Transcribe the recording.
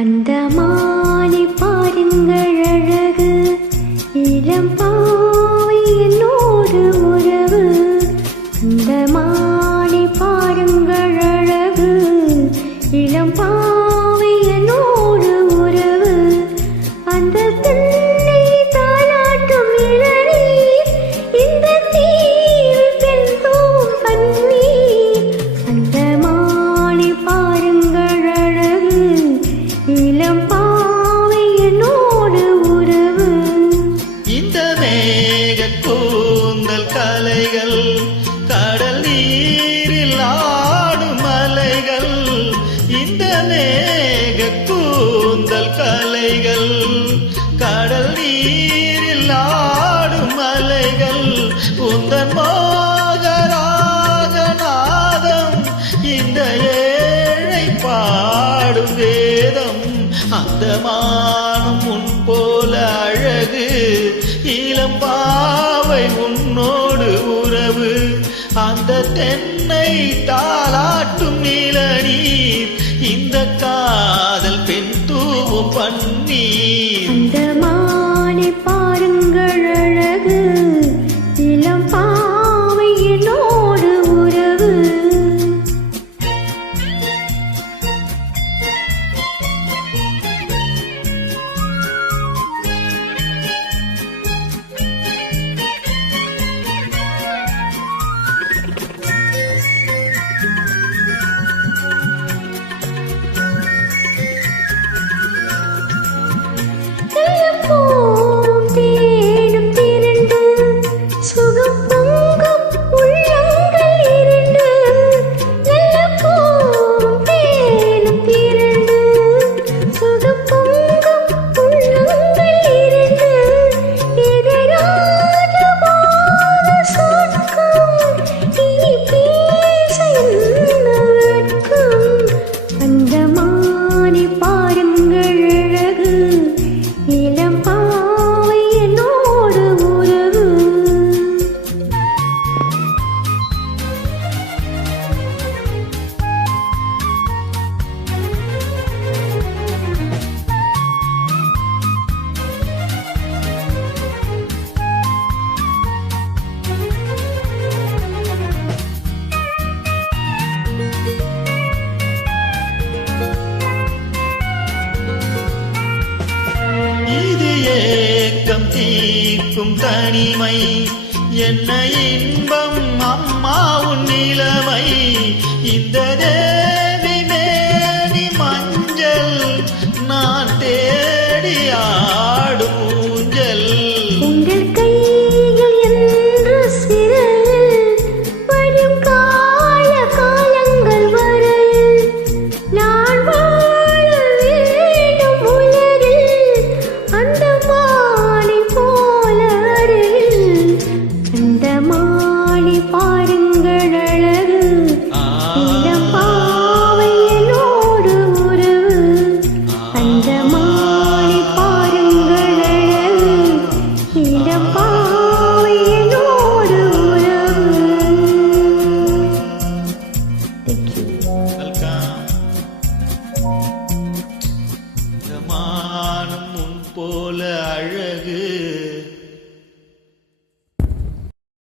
அந்த மாலை பாருங்கள் அழகு, இளம் பாவை என்னோடு உறவு. அந்த மாலை பாருங்கள் அழகு, இளம் பாவை என்னோடு உறவு. அந்த தென்னை தாலாட்டும் இளநீர், இந்த தீவில் பெண்தோம் பன்னீர். அந்த மாலை பாருங்கள் அழகு, இளம் பாவை என்னோடு உறவு. இந்த மேக கூந்தல் கலைகள், கடல் நீரில் ஆடும் அலைகள். இந்த மேக கூந்தல் கலைகள், கடல் நீரில் ஆடும் அலைகள். உந்தன் மோகராக நாதம், இந்த ஏழை பாடும் வேதம். அந்த மானும் உன் போல அழகு, இளம் பாவை உன்னோடு உறவு. அந்த தென்னை தாலாட்டும் இளநீர், இந்த காதல் பெண் தூவும் பன்னீர். அந்த மானை பாருங்கள் அழகு, இளம் பாவை என்னோடு உறவு. தேனும் திரண்டு சுகம் பொங்கும் உள்ளங்கள் இரண்டு. நல்ல பூவும் தேனும் திரண்டு சுகம் பொங்கும் உள்ளங்கள் இரண்டு. எதிரான போத சொர்க்கம், இனி பேச என்ன வெட்கம். அந்த மானை பாருங்கள் அழகு, இளம் பாவை என்னோடு உறவு. இது ஏக்கம் தீர்க்கும் தனிமை, என்ன இன்பம் அம்மா உன் நிலைமை. இந்த தேவி மேனி மஞ்சள், நான் தேடி ஆடும் ஊஞ்சல். உங்கள் கைகள் என்று சிறையில் வரும் கால காலங்கள் வரையில் நான் வாழ வேண்டும் உலகில். அந்த மாலை போல அருகில், அந்த மாலை பாருங்கள் அழகு, இளம் பாவை என்னோடு உறவு. அந்த மாலை பாருங்கள் அழகு, இளம் பாவை என்னோடு உறவு. Thank you. வெல்கம். இந்த மானும் உன் போல அழகு,